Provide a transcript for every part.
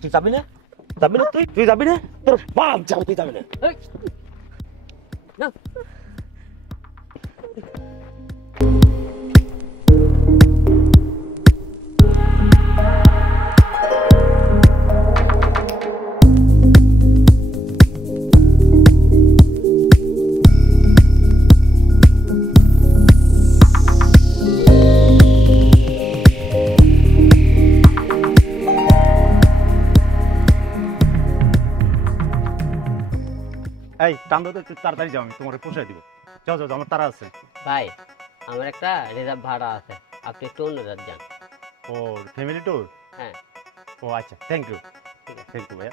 তুই যাবি না? যাবি না? তুই যাবি না? তোর বাপ যাবে, তুই যাবি না? না এই টান্দো তো তাড়াতাড়ি যাও, আমি তোমাকে পৌঁছায় দিব। যাও যাও, আমার তারা আছে। ভাই, আমার একটা রিজার্ভ ভাড়া আছে, আপনি একটু অন্য রাত যান। ও ফ্যামিলি ট্যুর? হ্যাঁ। ও আচ্ছা, থ্যাংক ইউ। ঠিক আছে। থ্যাংক ইউ ভাইয়া।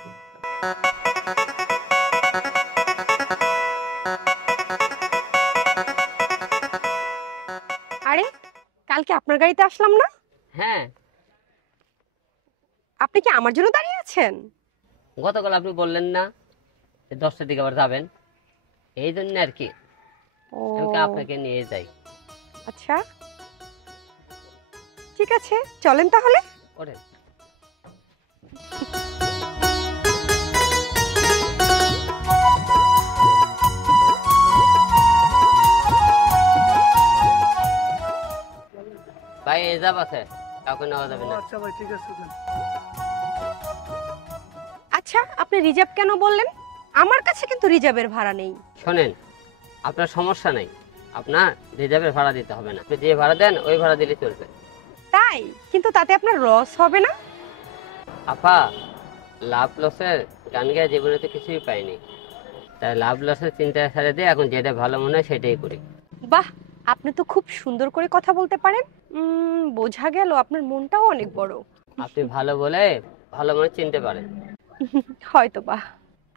আরে কালকে আপনার গাড়িতে আসলাম না? হ্যাঁ, আপনি কি আমার জন্য দাঁড়িয়ে আছেন? গতকাল আপনি বললেন না যে 10টার দিকে আবার যাবেন, এই জন্য আর কি ও আমি আপনাকে নিয়ে যাই। আচ্ছা ঠিক আছে, চলেন তাহলে। ওরে ভাই, এই যাব আছে, কাউকে নেওয়া যাবে না। আচ্ছা ভাই, ঠিক আছে। আচ্ছা আপনি রিজার্ভ কেন বললেন? আমার কাছে কিন্তু রিজার্ভের ভাড়া নেই। শোনেন, আপনার সমস্যা নাই, আপনার রিজার্ভের ভাড়া দিতে হবে না, আপনি যে ভাড়া দেন ওই ভাড়া দিলে চলবে। তাই? কিন্তু তাতে আপনার লস হবে না? আপা, লাভ লসের গান গায়ে জীবনে তো কিছুই পাইনি, তাই লাভ লসের চিন্তা ছেড়ে দিয়ে এখন যেটা ভালো মনে হয় সেটাই করি। বাহ, আপনি তো খুব সুন্দর করে কথা বলতে পারেন। বোঝা গেল আপনার মনটাও অনেক বড়। আপনি ভালো বলে ভালো মনে চিনতে পারেন। হয়তো বা।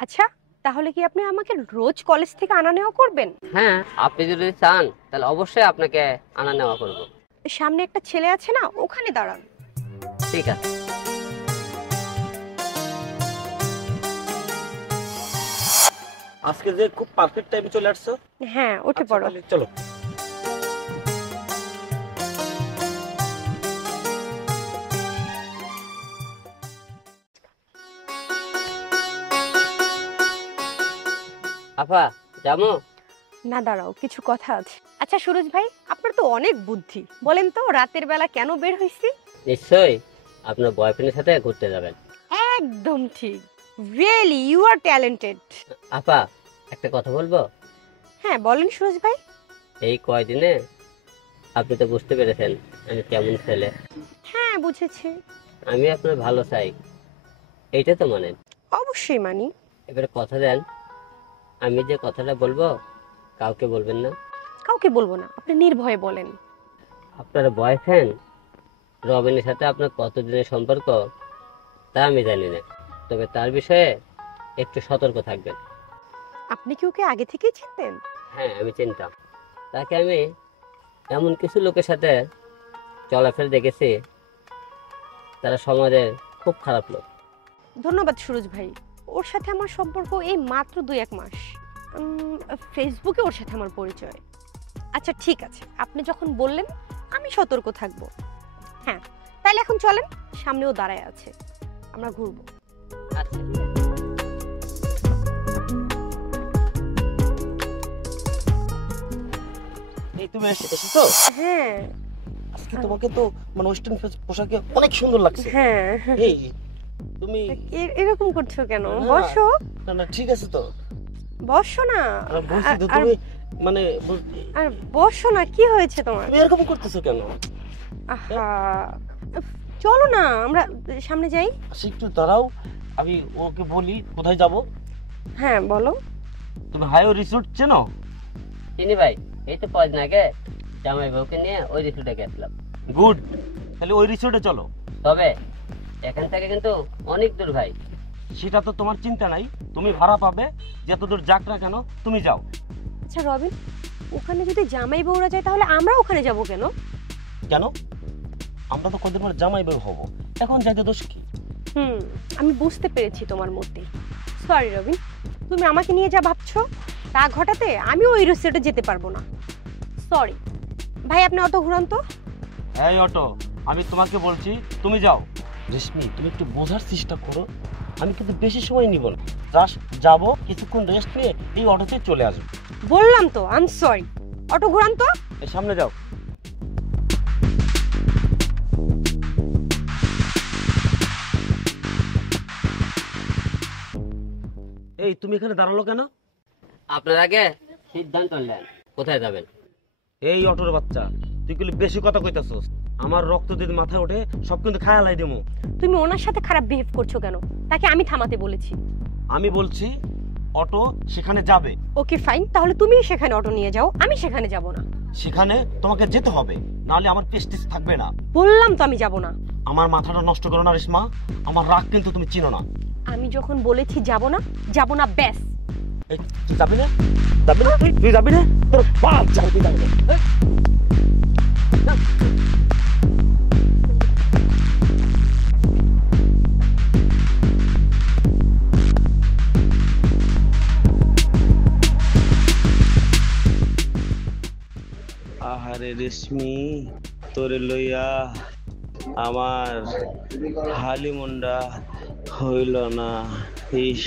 আচ্ছা তাহলে কি আপনি আমাকে রোজ কলেজ থেকে আনা নেওয়া করবেন? হ্যাঁ, আপনি যদি চান তাহলে অবশ্যই আপনাকে আনা নেওয়া করব। সামনে একটা ছেলে আছে না, ওখানে দাঁড়ান। ঠিক আছে। আজকে যে খুব পারফেক্ট টাইমে চলে আসছো। হ্যাঁ, উঠে আচ্ছা, পড়ো। তাহলে চলো। আপা, যাবো? না দাঁড়াও, কিছু কথা আছে। আচ্ছা সুরজ ভাই, আপনার তো অনেক বুদ্ধি, বলেন তো রাতের বেলা কেন বের হইছি? নিশ্চয়ই আপনার বয়ফ্রেন্ডের সাথে ঘুরতে যাবেন। একদম ঠিক, রিয়েলি ইউ আর ট্যালেন্টেড। আপা, একটা কথা বলবো? হ্যাঁ বলেন সুরজ ভাই। এই কয়দিনে আপনি তো বুঝতে পেরেছেন আমি কেমন ছেলে। হ্যাঁ বুঝেছি। আমি আপনার ভালো চাই, এইটা তো মানেন? অবশ্যই মানি। এবারে কথা দেন, আমি যে কথাটা বলবো কাউকে বলবেন না? কাউকে বলবো না, আপনি নির্ভয়ে বলেন। আপনার বয়ফ্রেন্ড রবিনের সাথে আপনার কতদিনের সম্পর্ক তা আমি জানি না, তবে তার বিষয়ে একটু সতর্ক থাকবেন। আপনি কি ওকে আগে থেকেই চিনতেন? হ্যাঁ, আমি চিনতাম তাকে। আমি এমন কিছু লোকের সাথে চলাফেরা দেখেছি তারা সমাজের খুব খারাপ লোক। ধন্যবাদ সুরজ ভাই, ওর সাথে আমার সম্পর্ক এই মাত্র 2-1 মাস। ফেসবুকে ওর সাথে আমার পরিচয়। আচ্ছা ঠিক আছে, আপনি যখন বললেন আমি সতর্ক থাকব। হ্যাঁ তাহলে এখন চলেন, সামনেও দাঁড়ায় আছে, আমরা ঘুরবো। আচ্ছা, এই তুমি এসেছো? হ্যাঁ আজকে তোমাকে তো মানে ওয়েস্টার্ন পোশাকে অনেক সুন্দর লাগছে। হ্যাঁ। এই তুমি এরকম করছো কেন? না, বসো। না না ঠিক আছে তো, বসো না। বলছি তো আর তুমি মানে আর বসো না, কি হয়েছে তোমার? তুমি এরকম করতেছো কেন? আহা, চলো না আমরা সামনে যাই। আচ্ছা, একটু দাঁড়াও, আমি ওকে বলি কোথায় যাব। হ্যাঁ বলো। তুমি হাইও রিসোর্ট চেনো? চিনি ভাই, এই তো কয়দিন আগে জামাই বউকে নিয়ে ওই রিসোর্টে গেছিলাম। গুড, তাহলে ওই রিসোর্টে চলো। তবে এখান থেকে কিন্তু অনেক দূর ভাই। সেটা তো তোমার চিন্তা নাই, তুমি ভাড়া পাবে, যত দূর যাক না কেন তুমি যাও। আচ্ছা রবিন, ওখানে যদি জামাই বউরা যায় তাহলে আমরা ওখানে যাব কেন? কেন? আমরা তো কদিন পর জামাই বউ হব, এখন যাইতে দোষ কি? আমি বুঝতে পেরেছি তোমার মতে। সরি রবিন, তুমি আমাকে নিয়ে যা ভাবছো তা ঘটাতে আমি ওই রিসোর্টে যেতে পারবো না। সরি ভাই, আপনি অটো ঘুরান তো। এই অটো, আমি তোমাকে বলছি তুমি যাও। রেশমি তুমি একটু বোঝার চেষ্টা করো, আমি কিন্তু বেশি সময় নিব না, জাস্ট যাবো, কিছুক্ষণ রেস্ট নিয়ে এই অটোতে চলে আসবো। বললাম তো আই এম সরি, অটো ঘোরান তো। এই সামনে যাও। এই তুমি এখানে দাঁড়ালো কেন? আপনার আগে সিদ্ধান্ত নেন কোথায় যাবেন। এই অটোর বাচ্চা, তুই কিন্তু বেশি কথা কইতাছস। আমার রক্ত যদি মাথায় ওঠে সব কিন্তু খায়ালাই দেবো। তুমি ওনার সাথে খারাপ বিহেভ করছো কেন? তাকে আমি থামাতে বলেছি। আমি বলছি অটো সেখানে যাবে। ওকে ফাইন, তাহলে তুমিই সেখানে অটো নিয়ে যাও, আমি সেখানে যাব না। সেখানে তোমাকে যেতে হবে, নাহলে আমার প্রেস্টিজ থাকবে না। বললাম তো আমি যাব না। আমার মাথাটা নষ্ট করো না রেশমা, আমার রাগ কিন্তু তুমি চিনো না। আমি যখন বলেছি যাব না, যাব না ব্যাস। এই তুই যাবি না? যাবি না? তুই যাবি না? তোর বাপ যাবে, তুই যাবি না। আহারে রেশমি, তোরে লইয়া আমার হালিমুন্ডা হইল না। ইস